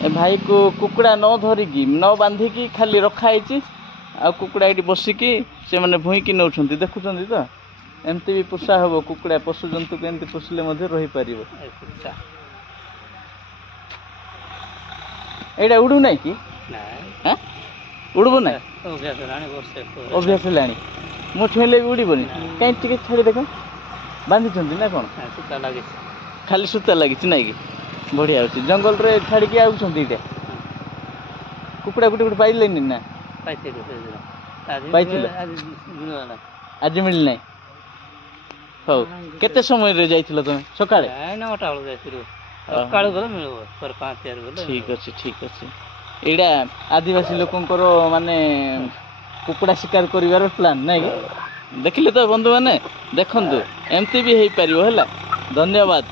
भाई को कुकुड़ा न धरिकी न बांधिकी खाली रखाई आ कुकुड़ा ये बसिकी से मैंने भूईकी नौ देखुं तो एमती भी पोषा हम कुकुड़ा पशु जंतु को एमती पोषिले रही पार एटा उड़ू ना कि उड़ब ना अभ्यास है मो छुईले भी उड़बनी कहीं टे छाड़ी देख बांधी ना कौन खाली सूता लगी ना कि बढ़िया अच्छे जंगल रे छाड़ी आउटे कुकुड़ा गुटे गुटे पाइले ना आज मिलना हौ केते समय रे जाइथिलो तुम सकाळे 9टा बेले जाइथिलो सकाळे गले मिलबो पर 5 गले ठीक अछि एडा आदिवासी लोकंकर माने कुकुड़ा शिकार करिवार प्लान नै देखिले तो बंधु माने देखंतु एमती भी हेई परिबो हला धन्यवाद।